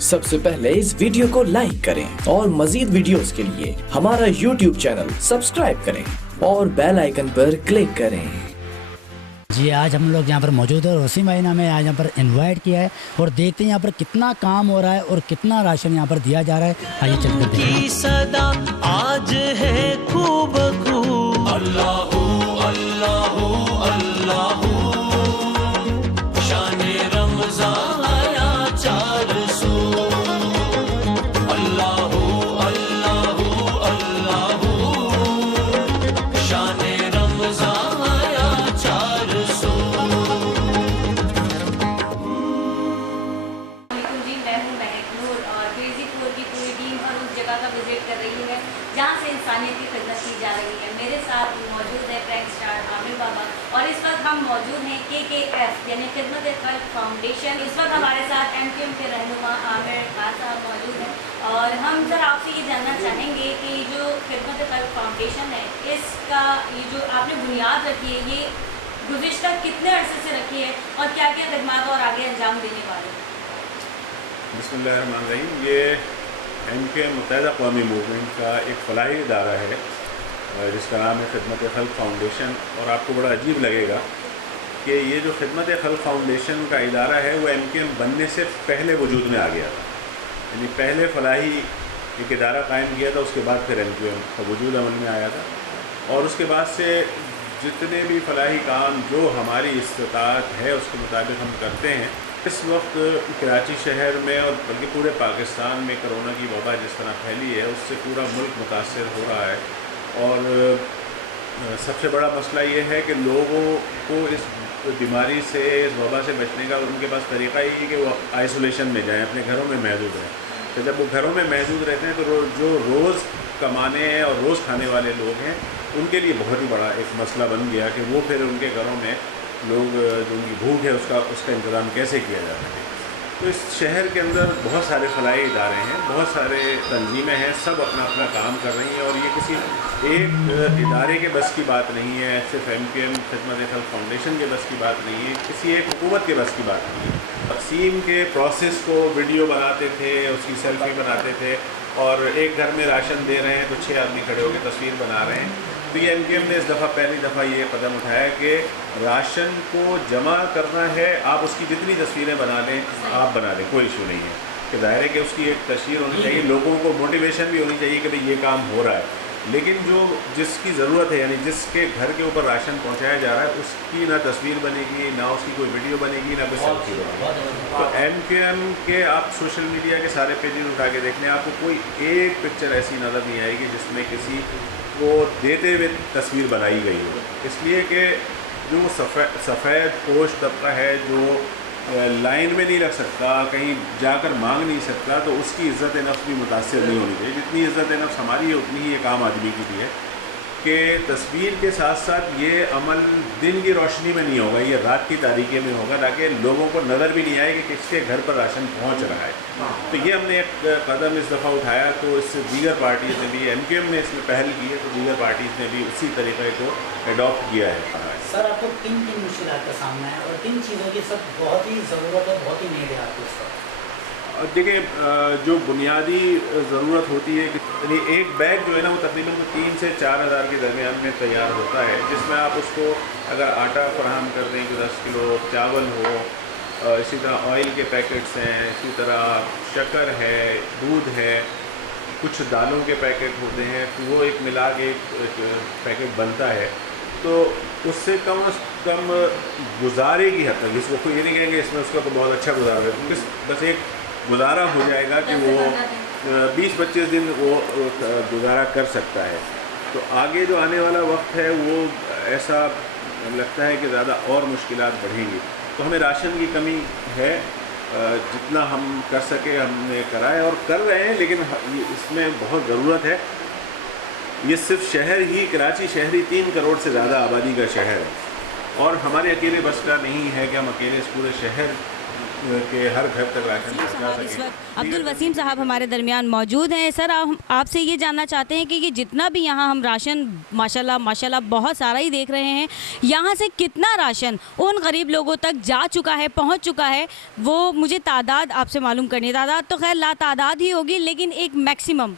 सबसे पहले इस वीडियो को लाइक करें और मजीद वीडियोस के लिए हमारा YouTube चैनल सब्सक्राइब करें और बेल आइकन पर क्लिक करें। जी आज हम लोग यहाँ पर मौजूद है और उसी महीना में आज यहाँ पर इनवाइट किया है और देखते हैं यहाँ पर कितना काम हो रहा है और कितना राशन यहाँ पर दिया जा रहा है। आइए चलकर देखते हैं। सदा आज है खूब खूब अल्लाहू अल्लाहू अल्लाहू शान रमज़ान आया 400 अल्लाहू अल्लाहू अल्लाहू शान रमज़ान आया 400। जी मैं हूँ महक नूर और क्रेजी टूर की पूरी टीम और उस जगह का विजिट कर रही है जहाँ से इंसानियत की खिदमत की जा रही है। मेरे साथ मौजूद है प्रैंक स्टार आमिर बाबा और इस वक्त हम मौजूद हैं KKF यानी खिदमत खल्क फाउंडेशन। इस वक्त हमारे साथ MQM के रहनुमा आमिर खान साहब मौजूद हैं और हम सर आपसे ये जानना चाहेंगे कि जो खिदमत खल्क फाउंडेशन है इसका ये जो आपने बुनियाद रखी है ये गुज़िश्ता कितने अरसे से रखी है और क्या क्या खदमात और आगे अंजाम देने वाले हैं? बिस्मिल्लाहिर्रहमानिर्रहीम। ये MQM मुत्तहिदा क़ौमी मूवमेंट का एक फ़लाही इदारा है जिसका नाम है खिदमत खल्क फाउंडेशन। और आपको बड़ा अजीब लगेगा कि ये जो खिदमत खल्क फाउंडेशन का इदारा है वो MQM बनने से पहले वजूद में आ गया था। यानी पहले फ़लाही एक इदारा कायम किया था, उसके बाद फिर MQM का वजूद अमल में आया था। और उसके बाद से जितने भी फ़लाही काम जो हमारी इस्तिताअत है उसके मुताबिक हम करते हैं। इस वक्त कराची शहर में और बल्कि पूरे पाकिस्तान में कोरोना की वबा जिस तरह फैली है उससे पूरा मुल्क मुतासर हो रहा है। और सबसे बड़ा मसला ये है कि लोगों को इस बीमारी से, इस वबा से बचने का उनके पास तरीक़ा यही है कि वो आइसोलेशन में जाएं, अपने घरों में महदूद रहें। तो जब वो घरों में महदूद रहते हैं तो जो रोज़ कमाने और रोज़ खाने वाले लोग हैं उनके लिए बहुत ही बड़ा एक मसला बन गया कि वो फिर उनके घरों में लोग जो उनकी भूख है उसका इंतज़ाम कैसे किया जा सके। तो इस शहर के अंदर बहुत सारे फ़लाही इदारे हैं, बहुत सारे तंजीमें हैं, सब अपना अपना काम कर रही हैं। और ये किसी एक इदारे के बस की बात नहीं है, सिर्फ MQM खिदमत खल्क फाउंडेशन के बस की बात नहीं है, किसी एक हुकूमत के बस की बात नहीं है। तक़सीम के प्रोसेस को वीडियो बनाते थे, उसकी सेल्फी बनाते थे और एक घर में राशन दे रहे हैं तो 6 आदमी खड़े होकर तस्वीर बना रहे हैं। तो ये MQM ने इस दफ़ा पहली दफ़ा ये कदम उठाया कि राशन को जमा करना है, आप उसकी जितनी तस्वीरें बना लें आप बना लें, कोई इशू नहीं है। कि दायरे है कि उसकी एक तस्वीर होनी चाहिए, लोगों को मोटिवेशन भी होनी चाहिए कि भाई ये काम हो रहा है। लेकिन जो जिसकी ज़रूरत है यानी जिसके घर के ऊपर राशन पहुंचाया जा रहा है उसकी ना तस्वीर बनेगी, ना उसकी कोई वीडियो बनेगी, ना कोई सेल्फी बनेगी। तो MQM के आप सोशल मीडिया के सारे पेजेस उठा के देख लें, आपको कोई एक पिक्चर ऐसी नज़र नहीं आएगी जिसमें किसी को देते हुए तस्वीर बनाई गई हो। इसलिए कि जो सफ़ेद पोश तबका है जो लाइन में नहीं रख सकता, कहीं जाकर मांग नहीं सकता, तो उसकी इज़्ज़त नफ्स भी मुतासिर नहीं होनी चाहिए। जितनी इज़्ज़त नफ्स हमारी है उतनी ही एक आम आदमी की भी है कि तस्वीर के साथ साथ ये अमल दिन की रोशनी में नहीं होगा, ये रात की तारीकी में होगा ताकि लोगों को नज़र भी नहीं आए कि किसके घर पर राशन पहुंच रहा है। तो ये हमने एक कदम इस दफ़ा उठाया, तो इससे दीगर पार्टीज़ ने भी, MQM ने इसमें पहल की है तो दीगर पार्टीज़ ने भी उसी तरीक़े को एडॉप्ट किया है। सर आपको किन किन मुश्किलात का सामना है और किन चीज़ों की सब बहुत ही ज़रूरत है, बहुत ही नीड है आपको इस वक्त? देखिए जो बुनियादी ज़रूरत होती है कि एक बैग जो है ना वो तकरीबन 3 से 4 हज़ार के दरमियान में तैयार होता है, जिसमें आप उसको अगर आटा फराहम कर दें कि 10 किलो चावल हो, इसी तरह ऑयल के पैकेट्स हैं, इसी तरह शक्कर है, दूध है, कुछ दालों के पैकेट होते हैं, तो वो एक मिला के एक पैकेट बनता है। तो उससे कम से कम गुजारे की हद तक, इसको कोई ये नहीं कहेंगे इसमें उसका तो बहुत अच्छा गुजारा है, बस एक गुजारा हो जाएगा कि वो 20-25 दिन वो गुजारा कर सकता है। तो आगे जो आने वाला वक्त है वो ऐसा लगता है कि ज़्यादा और मुश्किलात बढ़ेंगी। तो हमें राशन की कमी है, जितना हम कर सके हमने करा है और कर रहे हैं, लेकिन इसमें बहुत ज़रूरत है। ये सिर्फ शहर ही, कराची शहर ही 3 करोड़ से ज़्यादा आबादी का शहर है और हमारे अकेले बस का नहीं है कि हम अकेले इस पूरे शहर कि हर घर तक राशन पहुँचा इस सकें। वक्त अब्दुल वसीम साहब हमारे दरमियान मौजूद हैं। सर, हम आपसे ये जानना चाहते हैं कि ये जितना भी यहाँ हम राशन माशाल्लाह बहुत सारा ही देख रहे हैं, यहाँ से कितना राशन उन गरीब लोगों तक जा चुका है, पहुँच चुका है, वो मुझे तादाद आपसे मालूम करनी है। तादाद तो खैर लातादाद ही होगी, लेकिन एक मैक्सिमम।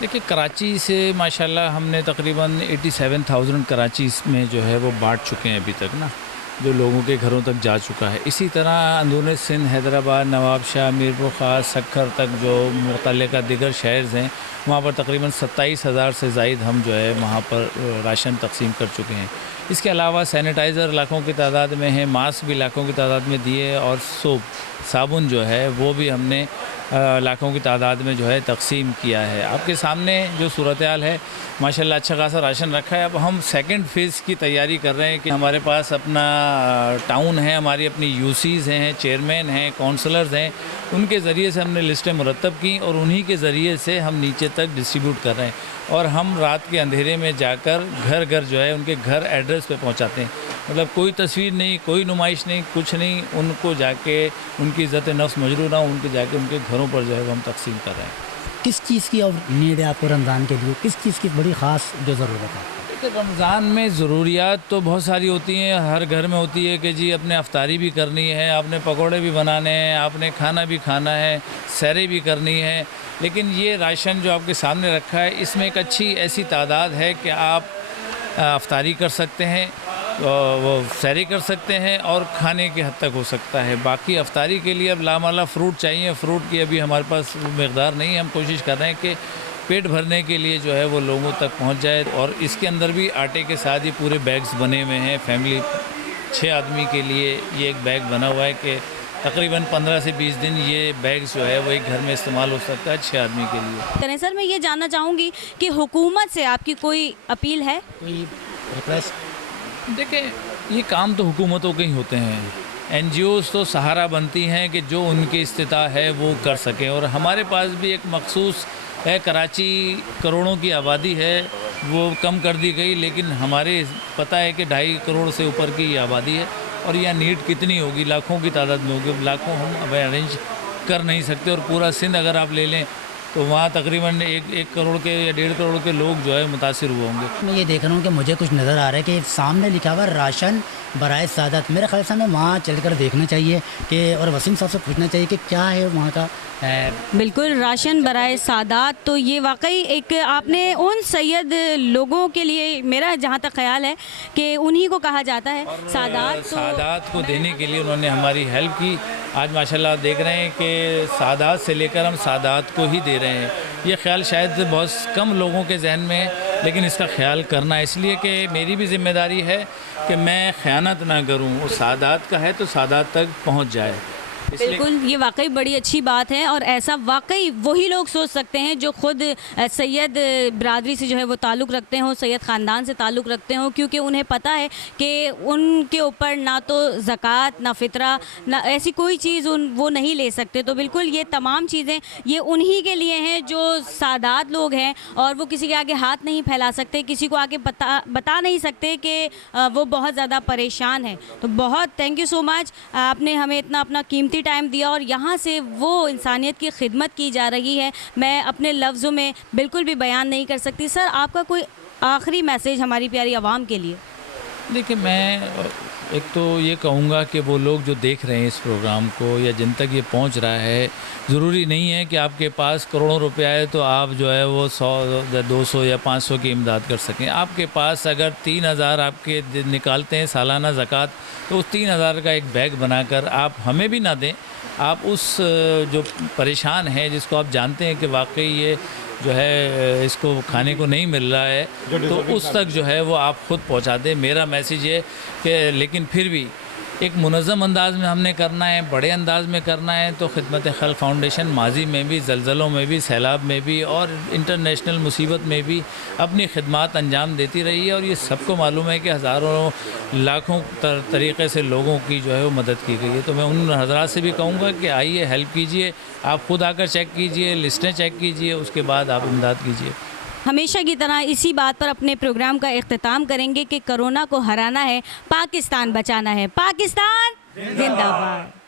देखिए, कराची से माशाल्लाह हमने तकरीबन 87,000 कराची में जो है वो बांट चुके हैं अभी तक ना, जो लोगों के घरों तक जा चुका है। इसी तरह अंदरून सिंध, हैदराबाद, नवाबशाह, मीरपुर ख़ास, सक्खर तक जो मुतल्लिका दिगर शहर हैं, वहाँ पर तकरीबन 27,000 से ज़ायद हम जो है वहाँ पर राशन तकसीम कर चुके हैं। इसके अलावा सैनिटाइज़र लाखों की तादाद में है, मास्क भी लाखों की तादाद में दिए, और सोप साबुन जो है वो भी हमने लाखों की तादाद में जो है तकसीम किया है। आपके सामने जो सूरत हाल है, माशाल्लाह अच्छा खासा राशन रखा है। अब हम सेकंड फेज़ की तैयारी कर रहे हैं कि हमारे पास अपना टाउन है, हमारी अपनी यूसीज़ हैं, चेयरमैन हैं, काउंसलर्स हैं, उनके ज़रिए से हमने लिस्टें मुरतब की और उन्हीं के ज़रिए से हम नीचे तक डिस्ट्रीब्यूट कर रहे हैं। और हम रात के अंधेरे में जाकर घर घर जो है उनके घर एड्रेस पे पहुंचाते हैं। मतलब कोई तस्वीर नहीं, कोई नुमाइश नहीं, कुछ नहीं, उनको जाके उनकी इज़्ज़त नफ्स मजरूह ना हो, उनके जाके उनके घरों पर जो है वो हम तकसीम कर रहे हैं। किस चीज़ की और नीड है आपको रमज़ान के लिए, किस चीज़ की बड़ी ख़ास जो ज़रूरत है? देखिए, रमज़ान में ज़रूरियात तो बहुत सारी होती हैं, हर घर में होती है कि जी अपने अफ्तारी भी करनी है, आपने पकौड़े भी बनाने हैं, आपने खाना भी खाना है, सैरें भी करनी है। लेकिन ये राशन जो आपके सामने रखा है, इसमें एक अच्छी ऐसी तादाद है कि आप अफ्तारी कर सकते हैं, वो सैरी कर सकते हैं और खाने की हद तक हो सकता है। बाकी अफ्तारी के लिए अब लामाला फ़्रूट चाहिए, फ़्रूट की अभी हमारे पास मकदार नहीं है। हम कोशिश कर रहे हैं कि पेट भरने के लिए जो है वो लोगों तक पहुंच जाए। और इसके अंदर भी आटे के साथ ही पूरे बैग्स बने हुए हैं। फैमिली 6 आदमी के लिए ये एक बैग बना हुआ है कि तकरीबन 15 से 20 दिन ये बैग जो है वो एक घर में इस्तेमाल हो सकता है 6 आदमी के लिए। सर, मैं ये जानना चाहूँगी कि हुकूमत से आपकी कोई अपील है, कोई रिक्वेस्ट? देखिए, ये काम तो हुकूमतों के ही होते हैं। NGOs तो सहारा बनती हैं कि जो उनकी इस्तिता है वो कर सकें। और हमारे पास भी एक मखसूस है, कराची करोड़ों की आबादी है, वो कम कर दी गई, लेकिन हमारे पता है कि 2.5 करोड़ से ऊपर की आबादी है। और यह नीड कितनी होगी, लाखों की तादाद में होगी। लाखों हम अब अरेंज कर नहीं सकते। और पूरा सिंध अगर आप ले लें तो वहाँ तकरीबन 1 करोड़ के या 1.5 करोड़ के लोग जो है मुतासिर हुए होंगे। मैं ये देख रहा हूँ कि मुझे कुछ नज़र आ रहा है कि सामने लिखा हुआ राशन बराए सादत। मेरे ख्याल से हमें वहाँ चलकर देखना चाहिए कि, और वसीम साहब से पूछना चाहिए कि क्या है वहाँ का। बिल्कुल, राशन बराए सादात, तो ये वाकई एक आपने उन सैयद लोगों के लिए, मेरा जहाँ तक ख्याल है कि उन्हीं को कहा जाता है सादात। तो सादात को देने के लिए उन्होंने हमारी हेल्प की। आज माशाल्लाह देख रहे हैं कि सादात से लेकर हम सादात को ही दे रहे हैं। ये ख्याल शायद बहुत कम लोगों के जहन में है, लेकिन इसका ख्याल करना है, इसलिए कि मेरी भी जिम्मेदारी है कि मैं ख़यानत ना करूं। वो सादात का है तो सादात तक पहुंच जाए। बिल्कुल, ये वाकई बड़ी अच्छी बात है। और ऐसा वाकई वही लोग सोच सकते हैं जो ख़ुद सैयद बरादरी से जो है वो ताल्लुक़ रखते हों, सैयद ख़ानदान से ताल्लुक़ रखते हों, क्योंकि उन्हें पता है कि उनके ऊपर ना तो ज़कात, ना फ़ितरा, ना ऐसी कोई चीज़ वो नहीं ले सकते। तो बिल्कुल ये तमाम चीज़ें ये उन्हीं के लिए हैं जो सादात लोग हैं, और वो किसी के आगे हाथ नहीं फैला सकते, किसी को आगे बता नहीं सकते कि वो बहुत ज़्यादा परेशान है। तो बहुत थैंक यू सो मच, आपने हमें इतना अपना कीमती टाइम दिया और यहाँ से वो इंसानियत की खिदमत की जा रही है, मैं अपने लफ्ज़ों में बिल्कुल भी बयान नहीं कर सकती। सर, आपका कोई आखिरी मैसेज हमारी प्यारी आवाम के लिए? देखिए, मैं एक तो ये कहूँगा कि वो लोग जो देख रहे हैं इस प्रोग्राम को या जिन तक ये पहुँच रहा है, ज़रूरी नहीं है कि आपके पास करोड़ों रुपए आए तो आप जो है वो 100 या 200 या 500 की इमदाद कर सकें। आपके पास अगर 3,000 आपके निकालते हैं सालाना ज़कात, तो उस 3,000 का एक बैग बनाकर आप हमें भी ना दें, आप उस जो परेशान है, जिसको आप जानते हैं कि वाकई ये जो है इसको खाने को नहीं मिल रहा है, तो उस तक जो है वो आप ख़ुद पहुंचा दें। मेरा मैसेज है कि लेकिन फिर भी एक मुनज़्ज़म अंदाज़ में हमने करना है, बड़े अंदाज़ में करना है। तो खिदमत खल्क़ फाउंडेशन माजी में भी, ज़लज़लों में भी, सैलाब में भी और इंटरनेशनल मुसीबत में भी अपनी खिदमात अंजाम देती रही है। और ये सबको मालूम है कि हज़ारों लाखों तरीक़े से लोगों की जो है वो मदद की गई है। तो मैं उन हज़रात से भी कहूँगा कि आइए, हेल्प कीजिए, आप ख़ुद आकर चेक कीजिए, लिस्टें चेक कीजिए, उसके बाद आप इमदाद कीजिए। हमेशा की तरह इसी बात पर अपने प्रोग्राम का इख्तिताम करेंगे कि कोरोना को हराना है, पाकिस्तान बचाना है। पाकिस्तान जिंदाबाद।